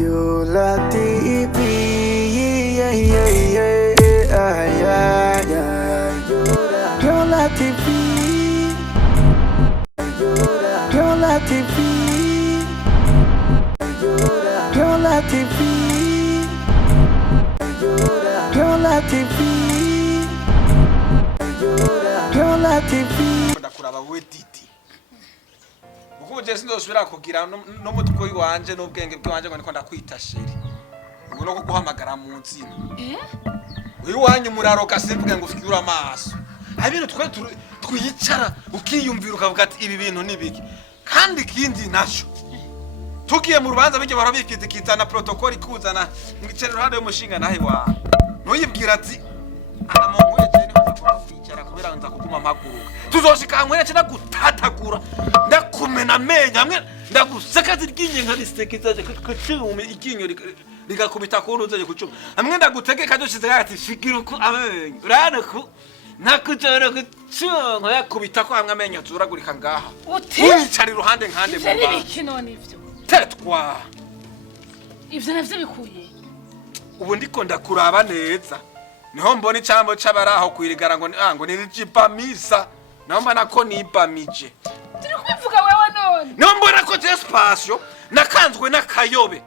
Yola TV, yeah, yeah, yeah, yeah, yeah. Yola TV, Yola TV, Yola TV, Yola TV, Yola TV. Ndakuraba we Didi. Uko je sindosubira kugira no mutwe wanje n'ubwenge bwanje ngo niko ndakwita sheri. Ngo no kuguhamagara mu nzina. Uyu wanyu muraroka simvuge ngo ufikira amaso. Abintu twiyicara ukiyumvira ukavuga ati ibi bintu nibiki. Kandi kindi naco. Tugiye mu rubanza bije barabikita na protocol ikuzana ngicere ruhande y'umushinga nahe wa. Noyibwira ati amongoye cyane kuzakora kwicara kubera nza kuguma mpaguruka. Tuzoshika nkwera cyane gutatagura ndakumena menya amwe ndagusakaza iryinye nka bisekezaje kucyume ikinyo rigakubita ko ntuzaje kucyuma amwe ndagutegeka dushize ati shigira uko amenyo urana ko nakujora kucyonko yakubita ko hamwe amenyo turagurika ngaha wicara iruhande nkande mu baba ibikino nivyo tetwa ivyo navyo bikuye ubu ndiko ndakuraba neza niho mbona icambo c'abaraho kwirigara ngo nirijipamisa naomba nako nipamije turi kwivuga wewe none niho mbona ko Despasio nakanzwe n'akayobe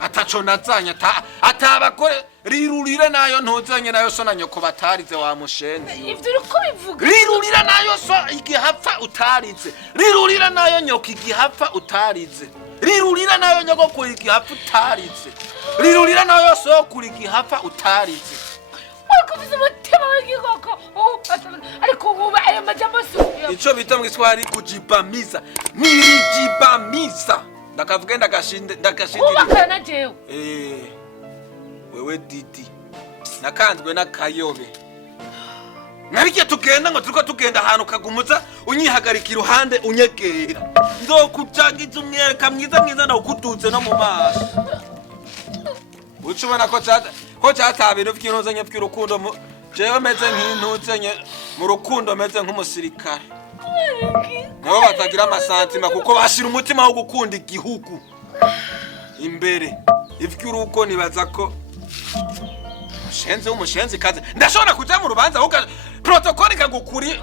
ataco nazanya atabakore rirurire nayo ntuzanye nayo so na nyoko batarize wa mushenzi ivyo uko bivuga rirurira nayo so igihapfa utarize rirurira nayo nyoko igihapfa utarize rirurira nayo nyoko ko igihapfa utarize rirurira nayo so kuri igihapfa utarize kuvuza umutima w'igikoko ariko ubu ayo majambo si ico bita mu Kiswahili kujipamiza nirijipamiza ndakavuga ndagashindira ubakana jewe wewe Didi nakanzwe n'akayobe nabije tugenda ngo turiko tugenda ahantu kagumuza unyihagarika iruhande unyegera nzokujagiza umwereka mwiza ndawukutuze no mu maso ucubona ko cyatabira ufite by'urukundo jewe meze nk'intuzenye mu rukundo meze nk'umusirikare nabo batagira amasantima kuko bashira umutima wo gukunda igihugu imbere ivy'uruko nibaza ko umushenzi kaze ndashobora kuja mu rubanza ahubwo protocol ikagukuri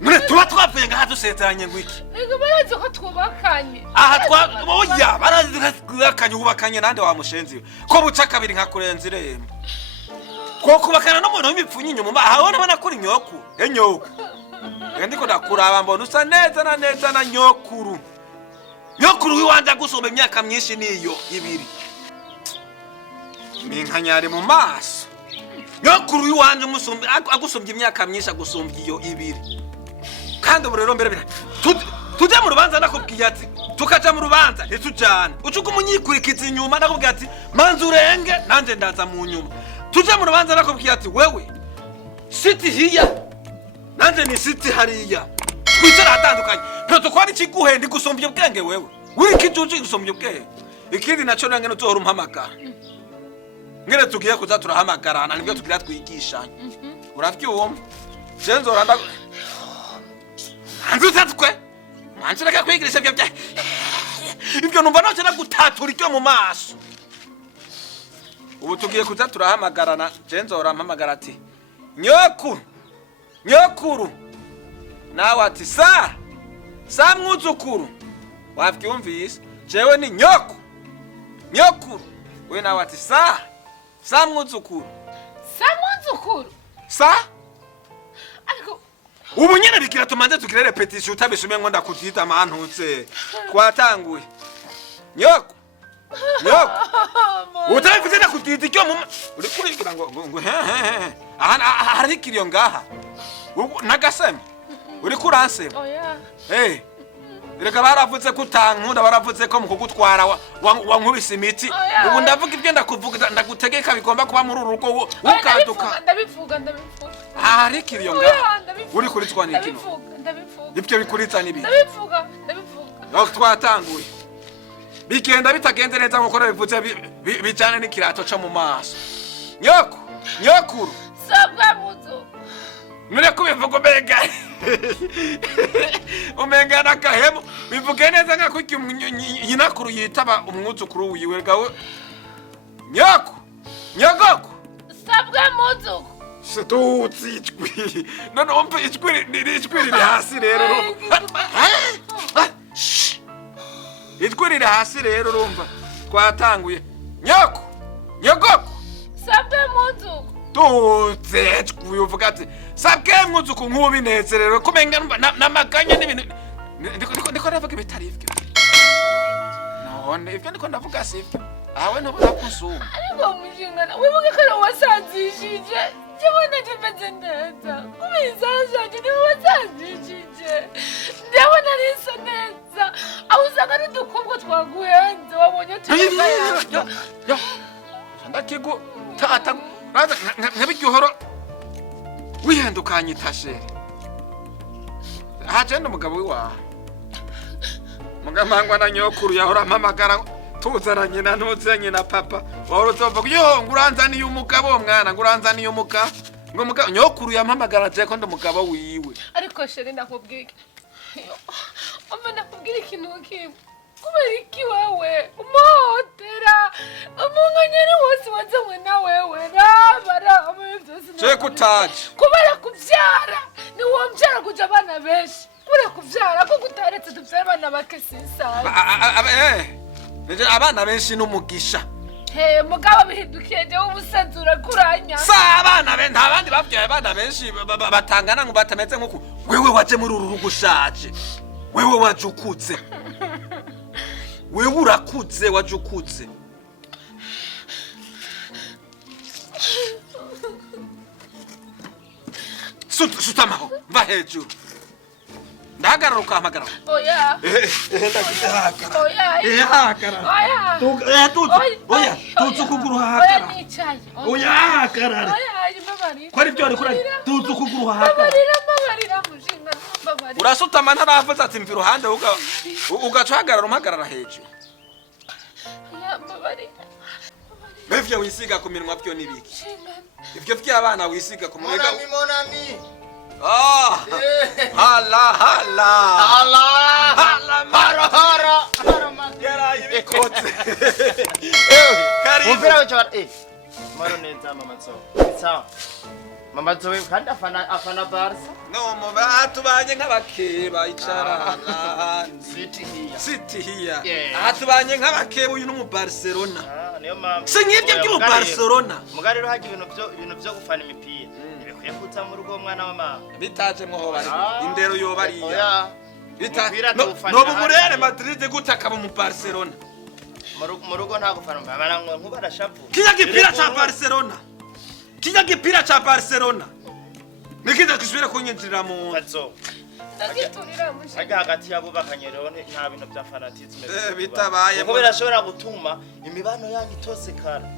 none tuba twavuye ngaha dusezeranye ngo iki ego barazi ko twubakanye oya barazi twubakanye ubakanye nande wa mushenzi ko buca kabiri nkakurenza irembo ko kubakana n'umuntu w'imipfunyi inyuma ahabona bana kuri nyoku ndiko ndakuraba mbona usa neza na nyokuru wiwanje gusomba imyaka myinshi niyo ibiri minkanyare mu maso nyokuru wiwanje agusombye imyaka myinshi agusombye iyo ibiri kandi ubu rero mbere tujye mu rubanza nakubwiye ati tukaja mu rubanza ntitujane ucuka umunyikurikiza inyuma nakubwiye ati manzi urenge nanje ndaza mu nyuma tujye mu rubanza nakubwiye ati wewe siti hiya nanje ni siti hariya twicara hatandukanye protocol ikiguhe ndi gusombye ubwenge wewe uri kijuju gusombye ubwenge ikindi naco nange nuzohora umpamagara ngere tugiye kuza turahamagarana nibyo tugira twigishanye uravyumva cenzo randa Anzutatwe manzira kwigirisha ibyo numva no cyana gutatura icyo mu maso ubu tugiye kuza turahamagarana Jenzora mpamagara ati nyokuru nawe ati sa mwuzukuru wavyumvise jewe ni nyokuru we nawe ati sa mwuzukuru ariko ubu nyene bikira tumanze tukire repetition utabishume ngo ndakutita mantutse twatanguye nyoko utabivuze ndakutita icyo mu uri kurigira ngo hari kiriyo ngaha nagasema uri kuransema oya reka baravuze ko utankunda baravuze ko mu kugutwara wankubise imiti ubu ndavuga ibyo ndakuvuga ndagutegeka bigomba kuba muri urugo ukaduka ndabivuga hari kiriyo ngaha uri kuritwana ikino ndabivuga ibyo bikuritsa nibi ndabivuga twatanguye bigenda bitagenze neza nkuko bivuze bijana n'ikirato cyo mu maso nyokuru sabwa muzo nure kubivuga umenga nakahemu bivuge neza nka kuki nyinakuru yitaba umwuzukuru wiwe gawe nyagoko sabwe muzuku situtsi ijwi none wumva ijwi riri hasi rero ijwi riri hasi rero urumva twatanguye nyagoko sabwe muzuku tutse ijwi uvuga ati sabwe muzuku nk'ubinezerero kumenga n'amaganya n'ibintu ndiko ndavuga ibitari ivyo none ivyo ndiko ndavuga sivyo awe ntubona kusuma ariko mushingana wibuke ko wasanzishije jibona jimeze neza kubizaje ni wasanzishije ndabona risa neza aho usanga n'udukobwa twaguhenze wabonye tuba yo ndakigo tata raza nkabigihoro wihendukanye tashere haje n'umugabo wiwawe mugamangwa na nyokuru yahora mpamagara tuzaranye na ntuzenye na papa wahora uzovuga yo nguranzaniye umugabo mwana nguranzaniye umugabo ngo mugabo nyokuru yampamagara je ko ndumugabo wiwe ariko sheri ndakubwira umva ndakubwira ikintu kimwe kubera iki wewe umuhotera umunganyari wose wazanywe na wewe raba byose je kutaje kubera kubyara ni wo mbyara kuja abana benshi kubera kubyara ko gutaretse tubyara abana bake sinsaba abana benshi n'umugisha mugabo bihindukiye jewe ubusanzura kuranya abana be nta bandi bavyaye abana benshi batangana ngo batameze nk'uku wewe waje muri uru rugo ushaje wewe waje ukutse wewe urakutse waje ukutse sutamaho mva hejuru ndahagarara ukahamagara oya ndahagarara oya hagarara oya tuzi ukuguru hahagarara oya hagarara ko ari byo ari kuri tuzi ukuguru hahagarara urasutama ntaravuze ati mva iruhande ugaca uhagarara umuhagarara hejuru bevyo wisiga ku minwa byo nibiki ivyo vy'abana wisiga ku munwa hala yara ibikotse karibu umvira wecho maro neza mama zo kandi afana Barca no mu batubanye nk'abakeba icara City here atubanye nk'abakeba uyu no mu Barcelona niyo mama se nk'ibyo by'u Barcelona mugariro haje ibintu byo gufana imipira bikwiye kuza mu rugo mwana wa mama bitaje mwo bari indero yo bariya oya no bumurere Madrid gutaka mu Barcelona mu rugo nta gufana mama ngo barashavu kijya gipira cha Barcelona nikiza kusubira kunyinjira mu nzo ndagiturira mushi aga hagati yabo bakanyerero nta bintu bya fanatisme bitabaye ngo birashobora gutuma imibano yanyu itosekara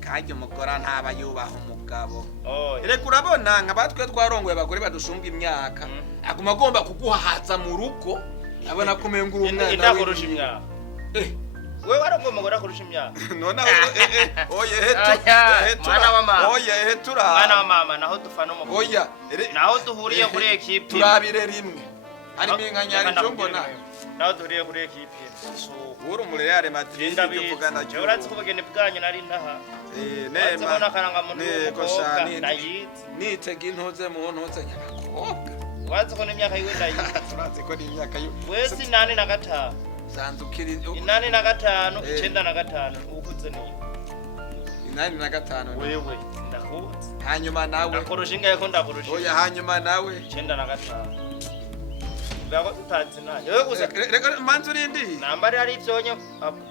kajye umugora ntaba yubaha umugabo reka urabona nkabatwe twarongoye abagore badushumbwa imyaka aguma agomba kuguhahatsa mu rugo abona kumenga uri umwana indakorosha imyaka wewe warongo umugore akorosha imyaka none oye mwana wa mama oye tura mwana wa mama naho dufana umugore oya naho duhuriye kuri equipe turabire rimwe ari minkanyari cyo mbona naho duhuriye kuri equipe uri muri Real Madrid bivugana cyo uratse kubagene bwanyu nari ndaha nema bona karanga muntu nitega intoze mu ntoze nyabakobwa wazi ko n'imyaka yiwe ndayizi turazi ko n'imyaka yiwe wese 8 zanzukiri 8 9 ukuze ni 8 wewe ndakuzi hanyuma nawe ndakorosha ingaye ko ndakorosha oya hanyuma nawe 9 Bago tutazi nayo. Wewe gusa reka manzurindi. Nambari ari ivyonye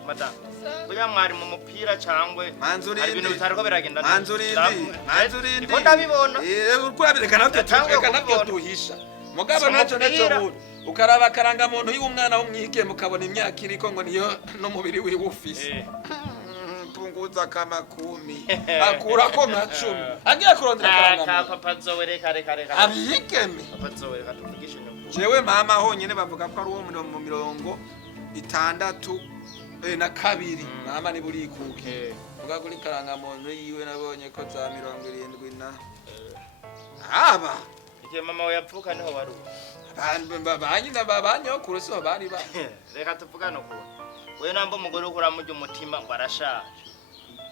madam. Kuya mwari mu mupira cyangwe manzurindi. Ibintu bitariko biragenda. Manzurindi. Ko ndabibona. Urkurabireka natwe tuhisha. Mugabo naco bundi. Ukaraba karanga muntu y'umwana w'umwige mukabona imyaka iriko ngo niyo no mubiri wi ufise. Punguza kama 10. Akura ko nka 10. Agiye kurondera karanga. Papa zowe reka. Abiyigeme. Papa zowe reka tuvugishe nyoko. Jewe mama honyene bavuga ko ari uwo mu 62 mama ni buri kuke vuga kuri karanga muntu yiwe nabonye ko za 70 na aba ike mama we yapfuka niho waru banyina babanyokuru so bari ba reka tuvugane uko we namba umugore ukura mu umutima ngo arashaje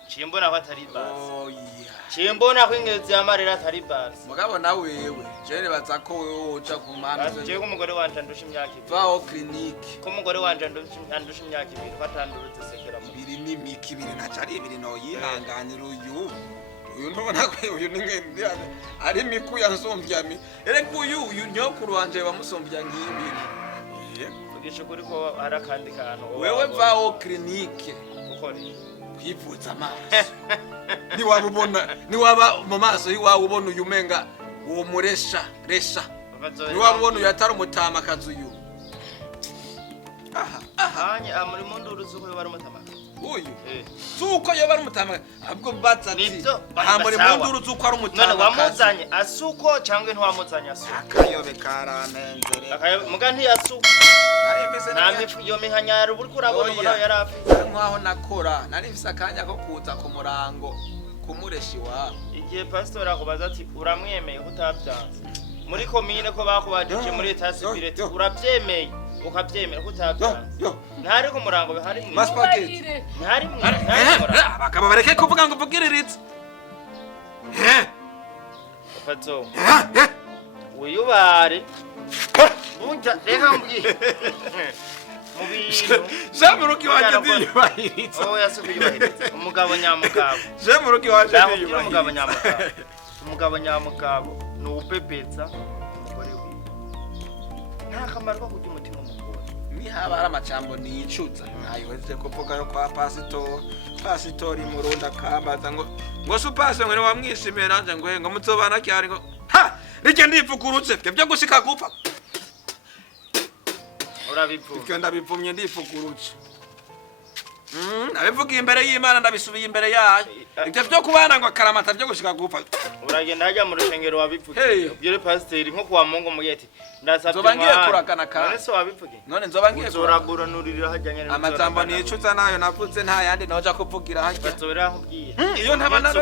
cimbona ko atari basi cimbona ko ingezi yamarira atari basi mugabo na wewe jene baza ko wewe uca ku mana je ko umugore wanje ndusha imyaka vaho clinique ko umugore wanje ndusha imyaka 2 batandurutse sekera mu biri n'imiki biri ntacari biri no yihanganira uyu ntubona ko uyu ninge ari miku yansombyami ereko uyu nyokuru wanje bamusombya ngibi ugishe kuri ko arakandi kantu wewe vaho clinique ukori kwivuza amaso ni waba mu maso yiwawe ubona uyu menga uwo muresha ni waba ubona uyu atari umutama kazuyu hanye amuri mu nduru zuko bari umutama uyu zuko yo bari umutama abwo batsati amuri mu nduru zuko ari umutama none wamuzanye asuko cyangwe ntwamuzanye asuko akayobe karamenzere muga ntiyasuko namifu yo mihanyaro buri kurabona umuntu yarafi nkwaho nakora nari mfise akanya ko kuza ku murango kumureshi wawe igihe pastor akubaza ati uramwemeye kutabyanze muri komine ko bakubajije muri etasibireti urabyemeye ukabyemera kutabyanze ntari ku murango hari mu maspageti ntari mu bakaba bareke kuvuga ngo vugiriritse pato wiyubare bunja reka mbwiye mu bintu jamuruki wanje ndiyubahiritse yasubiyubahiritse umugabo nyamugabo jamuruki wanje ndiyubahiritse umugabo nyamugabo ni ubebetsa umugore we nta kamaro ko kujya umutima umugore ni haba hari amacambo nicuza ntayiweze kuvuga yo kwa pasitori murunda kambaza ngo supase ngo wamwishimiye nanje ngo muzobana cyari ngo ha rike ndifukurutse byo gushika gupfa urabivuga ndabivumye ndifukurutse abivuga imbere y'Imana ndabisubiye imbere yayo ibyo byo kubana ngo akaramata byo gushika gupfa uragenda hajya mu rushengero wabivuga ubyo pastor nko kwa Mungu mugeti ndasabye nzoba ngiye kurakana ka none so wabivuge none nzoba ngiye kuranurira hajyanye amajambo nicuza nayo navuze nta yandi noja kuvugira hajya bazobera nkubwiye iyo ntabana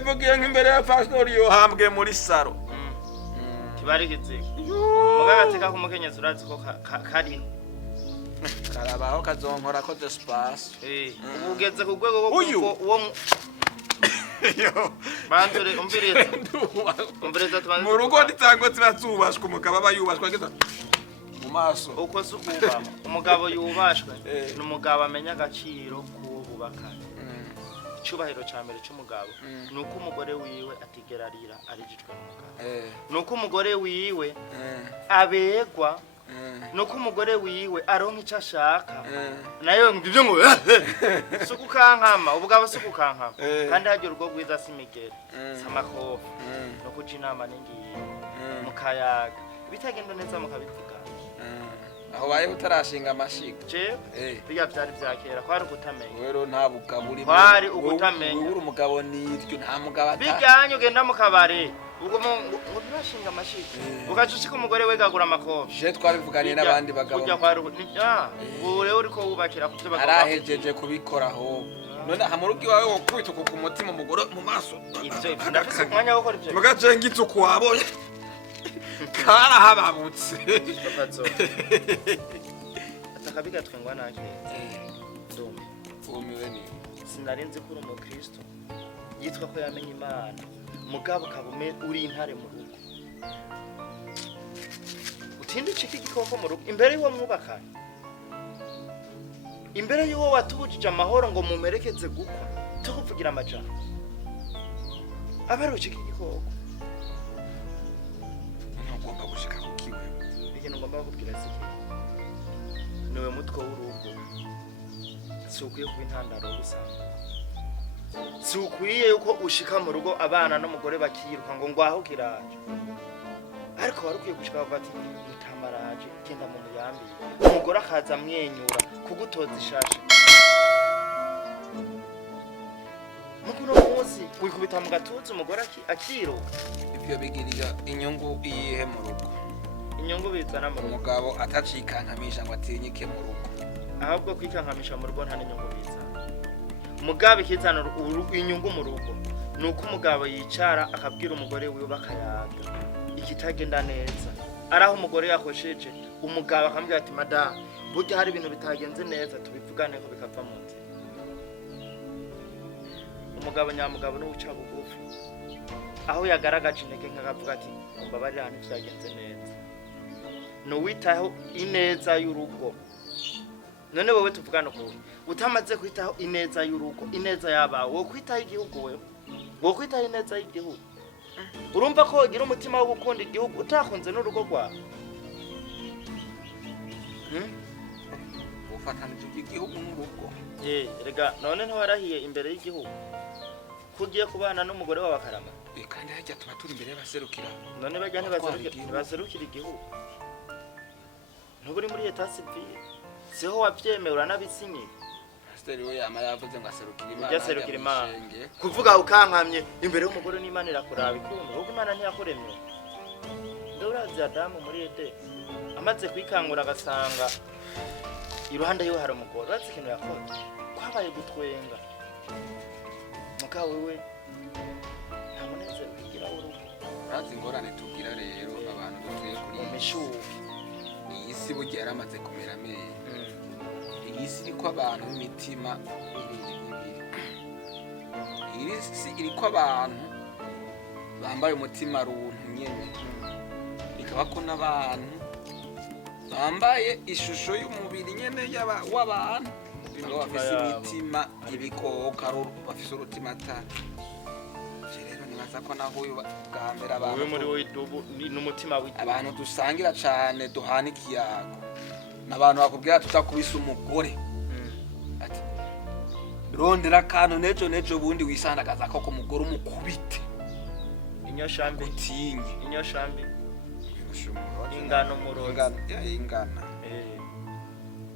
bivugiye nk'imbere ya pastor yo hambwe muri saro kibarigitse mugagateka ku mukenyezi urazi ko kari karabaho kazonkora ko de space ugeze ku rwego rwo uwo banzure umvireza mu rugo nditango zibazubashwe umugabo aba yubashwe ageza mu maso uko sukuba umugabo yubashwe n'umugabo amenya agaciro kububakana icyubahiro cya mbere cy'umugabo nuko umugore wiwe atigerarira arijijwe n'umugabo nuko umugore wiwe abegwa nuko umugore wiwe aronka icyo ashaka nayo ngibyo ngo sukukankama ubugabo sukukankama kandi hagira urwo gwiza simigere samakofa no kuja inama n'ingiye mukayaga bitagenda neza mukabivuga aho baye utarashinga amashiga je biga byari byakera kwari ukutamenya rero nta bugabo uri kwari ukutamenya uri umugabo niryo nta mugabo ata bijyanye ugenda mu kabare ubwo ngo turashinga amashiga ugacucika umugore we gagura amakofa je twabivuganiye n'abandi bagabo kujya kwari ubu rero uriko wubakira ku byo bagabo arahejeje kubikoraho none hamurugi wawe wo kwita ku mutima umugore mu maso ivyo ndafise umwanya wo gukora ivyo mugace ngitsuku wabonye kara hababutse atakabiga twengwa nake ndumva umiwe ni sinarenze kuri umukristo yitwa ko yamenye Imana mugabo kabume uri intare mu rugo utinduce igikoko mu rugo imbere y'uwo mwubakana imbere y'uwo watubujije amahoro ngo mumerekeze gukwa tukuvugira amajana abaruce igikoko ntugomba gushika kukiwe ikintu ngomba kubwira sike niwe mutwe w'urugo sukwiye kuba intandaro y'ubusanga sukwiye yuko ushika mu rugo abana n'umugore bakiruka ngo ngwaho kiraje ariko warukwiye gushika bavuga ati mutamaraje genda mu muyambi umugore akaza amwenyura kugutoza ishashe mukuno munsi wikubita mu gatuza umugore akiruka ibyo bigirira inyungu iyihe mu rugo inyungu bizana mu rugo umugabo atacikanamisha ngo atinyike mu rugo ahubwo kwikankamisha mu rugo nta n'inyungu bizana umugabo ikizana inyungu mu rugo nuko umugabo yicara akabwira umugore wiwe bakayaga ikitagenda neza araho umugore yakosheje umugabo akambwira ati madame burya hari ibintu bitagenze neza tubivugane ko bikava mu nzira umugabo nyamugabo no guca bugufi aho yagaragaje intege nk'akavuga ati umbabarira hano byagenze neza no witaho ineza y'urugo none wowe tuvugana ko utamaze kwitaho ineza y'urugo ineza yabawe wo kwitaho igihugu wewe wo kwitaho ineza y'igihugu urumva ko ugira umutima wo gukunda igihugu utakunze n'urugo rwawe ufatanije igihugu n'urugo rega none ntiwarahiye imbere y'igihugu kugiye kubana n'umugore wawe akarama kandi hajya tuba turi imbere y'abaserukira none bajya ntibaserukira igihugu ntuburi muri leta civile siho wabyemera n'abisinye pasiteri we yama yavuze ngo aserukira imana yaserukira imana kuvuga ukankamye imbere y'umugore n'imana irakuraba ikuntu ubwo imana ntiyakuremye ndurazi Adamu muri ede amaze kwikangura agasanga iruhande yo hari umugore urazi ikintu yakoze kwabaye gutwenga mugabo wewe nta munezero ugira urugo urazi ingorane tugira rero abantu dutuye kuri umishuwe iyi si burya yaramaze kumera ameye iyi si iriko abantu b'imitima iyi si iriko abantu bambaye umutima runtu nyene bikaba ko n'abantu bambaye ishusho y'umubiri nyene w'abantu ngo bafise imitima ibikoka bafise urutima atari rero nibaza ko naho uyu bwa mbere abantu wewe muri wowe n'umutima w'iki abantu dusangira cane duhana ikiyago n'abantu bakubwira tutakubise umugore ati rondera akantu nejo bundi wisandagaza ko umugore umukubite inyoshambi utinye inyoshambi ingano ingana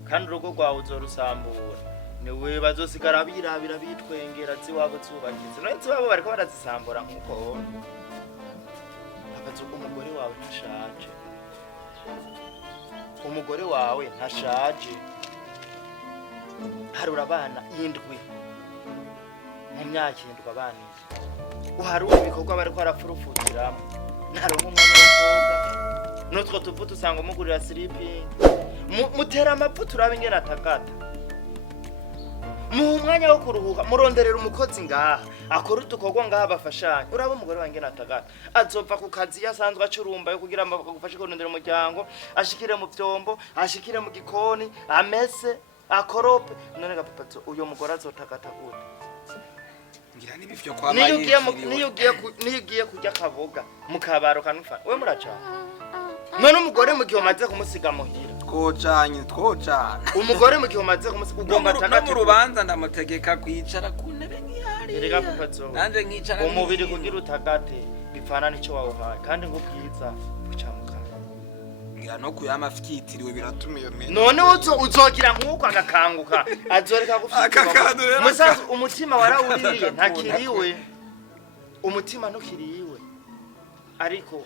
kandi urugo rwawe uzorusambura niwe bazosigara birabira bitwengera ziwabo zubakize no ziwabo bariko barazisambura nkuko abazuko umugore wawe ntashaje umugore wawe ntashaje harura abana indwi mu myaka indwi abana uharura ibikorwa bariko barapfurufukiramo ntaronka umwana w'umukobwa nutwo tuvuta usanga umugurira sleeping mutera amapfu turabe ingene atakata mu mwanya wo kuruhuka muronderera umukozi ngaha akora udukorwa ngaha bafashanya uraba umugore wanjye natagata azopfa ku kazi yasanzwe acurumba yo kugira ngo agufashe kurondera umuryango ashikire mu vyombo ashikire mu gikoni amese akorope none gapapatso uyo mugore azotagata gute ngira nibivyo kwa mayi niyo ugiye kujya kaboga mukabaro kanufa we muraca none umugore mu gihe umaze kumusiga muhira twocanye umugore mu gihe umaze kumusiga ugomba tagata mu rubanza ndamutegeka kwicara ku ntebe nk'ihari erega papatso nanje nkicara umubiri kugira utagate bipfana nico wawuhaye kandi ngo bwiza bucamuka ngira no kuyama fyitiriwe biratumiye none uzogira nkuko agakanguka azoreka gufita musaza umutima warawuriye ntakiriwe umutima ntukiriwe ariko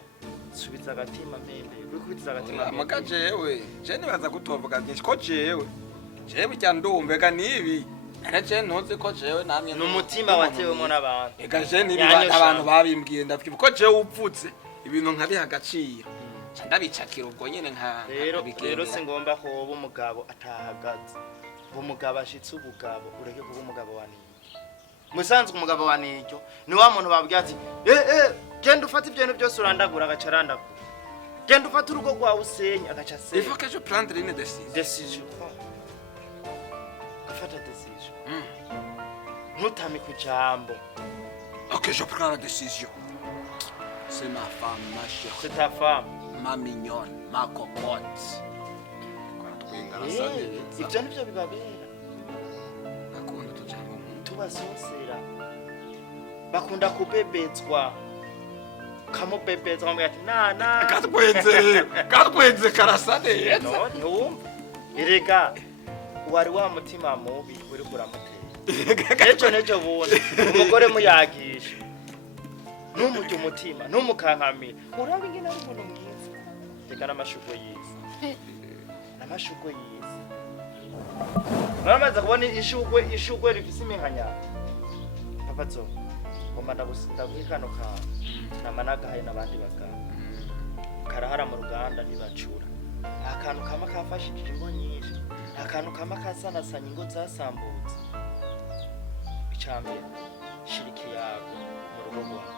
subiza agatima mbembe wikubitiza agatima amaga jewe je nibaza kutovuga byinshi ko jewe bijya ndumvega nibi naraje ntuzi ko jewe namye n'umutima watewemo n'abantu ega je nibi abantu babimbwiye ndavyibuka ko jewe upfutse ibintu nkabiha agaciro ndabicakira ubwo nyene nka rero singomba ko uba umugabo atahagaze umugabo ashitse ubugabo ureke kuba umugabo wanijyo musanzwe umugabo wanijyo ni wa muntu babwiye ati genda ufata ibintu byose urandagura agacarandagura genda ufata urugo rwawe usenya agaca se il faut que je prendre une décision gafata décision ntutame ku jambo OK je prends la décision c'est ma femme ma chérie c'est ta femme ma mignonne ma cocotte ibyo nibyo bibabera akunda tujambo tubasosera bakunda kubebetswa kamubebeza bamwe ati na katwenze karasa neza no erega wari wa mutima mubi uri kuramutera nejo bundi umugore muyagisha numujye umutima numukankamira uraba ingene ari umuntu mwiza reka n'amashugwe yiza n'amashugwe yiza namaze kubona ishugwe rifise iminkanya papatso ngomba ndagusindagwikano ka namanagahaye nabandi bagabo karahara mu ruganda ntibacura akantu kama kafashije ingo nyinshi akantu kama kasanasanya ingo zasambutse icambere shiriki yago mu rugo rwawe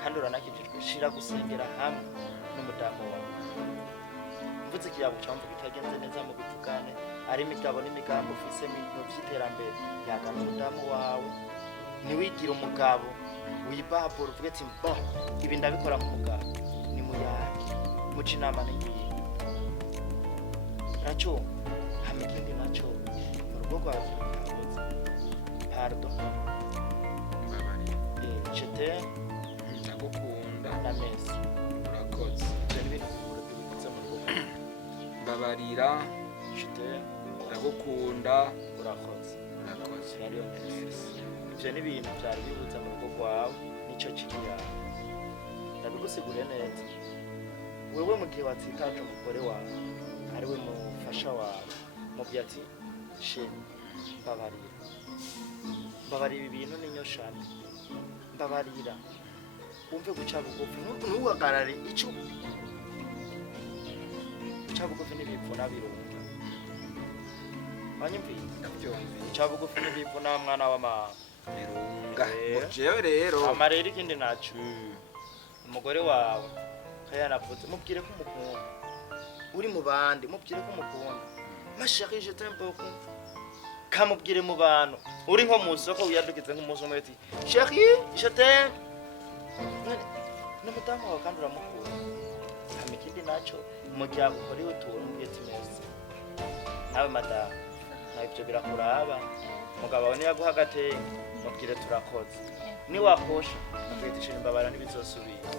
kandi uranakijijwe shira gusengera hamwe n'umudamu wawe mvuze ikiyago cyamvuga itagenze neza mu bivugane ari imigabo n'imigambi ufise mu by'iterambere yagana umudamu wawe niwigira umugabo wibabura uvuge ati mbo ibi ndabikora nk'umugabo ni muyaki muca inama n'ingiyi naco hamwe ikindi naco mu rugo rwawe kabuze pardon chete ndagukunda na mesi urakoze ibyo ni ibintu bibutse mu rugo mbabarira chete ndagukunda urakoze rero ibyo ni ibintu byari bibutse mu rugo rwawe nicyo kiriya ndabigusiguriye neza wewe mu gihe watsitaje umugore wawe ari we mufasha wawe mubwira ati sheri mbabarira ibi bintu n'inyoshane mbabarira wumve guca bugufi ntuhagarare icyo guca bugufi n'ibipfuna birunga wanyumviye guca bugufi n'ibipfuna mwana w'amahanga birunga jewe rero amarero ikindi naco umugore wawe kayanavuze mubwire ko umukunda uri mu bandi mubwire ko umukunda ma chérie je t'aime beaucoup kamubwire mu bantu uri nko mu soko wiyadukize nk'umunsi umwe ati chérie je t'aime n'umudamu wawe kandi uramukunda hama ikindi naco mu gihe agukora utuntu mubwire ati merci nawe madamu nawe ibyo birakuraba umugabo wawe niyaguha agatenge mubwire turakoze niwakosha mubwire ati imbabara ntibizosubira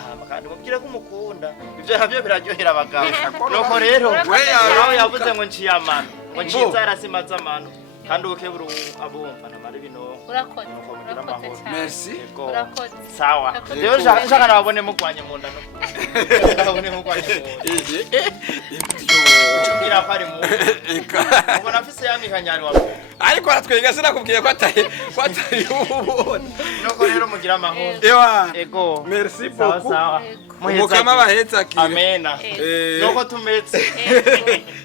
hama kandi mubwire ko umukunda ibyo nabyo biraryohera abagabo nuko rero nawe yavuze ngo nciye amano ngo nciye inzara simaze amano kandi ubukebura abumva namara ibinonko urakoze nuko mugira amahoro merci urakoze sawa rero nshaka nabone mugwanye mu nda nabone mugwanye mu nda ucubwira ko ari mu ubona afise yamikanyari wawe ariko aratwiga sinakubwiye ko atari ubona nuko rero mugira amahoro ego merci sawa beaucoup sawa umukama bahetse akire amena nuko tumetse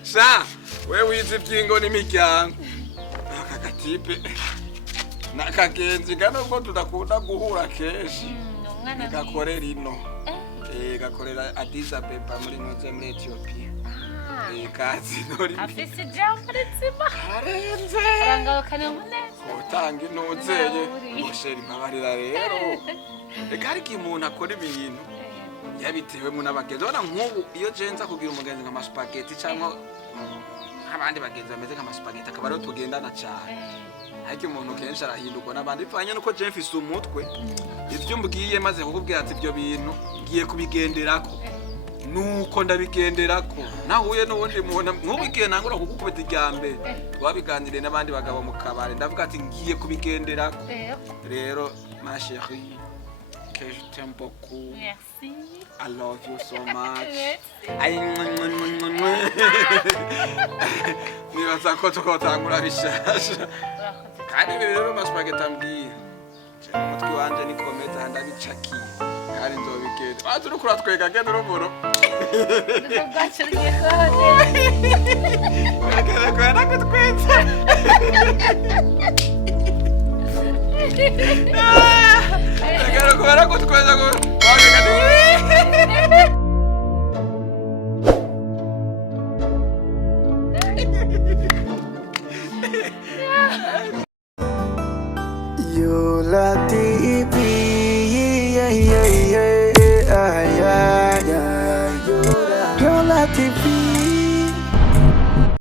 sha we wize ibyingo n'imiryango aka gatipe nakagenzi nubwo tudakunda guhura kenshi gakorera ino gakorera Addis Abeba muri Ethiopia kazi nori afise jambo ritsima arenze arangabakane muneza utanga inuzeye musheri mbabarira rero reka ariko umuntu akora ibintu yabitewemo n'abagenzi ubona nk'ubu iyo jenza kugira umugenzi nka spaghetti cyangwa abandi bagenzi bameze nka spaghetti akaba rero tugendana cyane ariko umuntu kenshi arahindurwa n'abandi bivanye nuko je mfise umutwe ivyo mbwiye maze kukubwira ati ibyo bintu ngiye kubigenderako nuko ndabigenderako nahuye n'ubundi muntu nk'ubigiye nangura kugukubita iryambere twabiganiriye n'abandi bagabo mu kabare ndavuga ati ngiye kubigenderako rero ma chérie que je t'aime beaucoup merci I love you so much nibaza ko tukotangura bishasha kandi ibi rero spaghetti ambwiye umutwe wanje ni komeza ndabicakiye kandi nzobigenda turi kuratwega genda urumuro ndagaciriye kode akara nakutwenza akara nakutwenza ko Yola TV, Yola TV.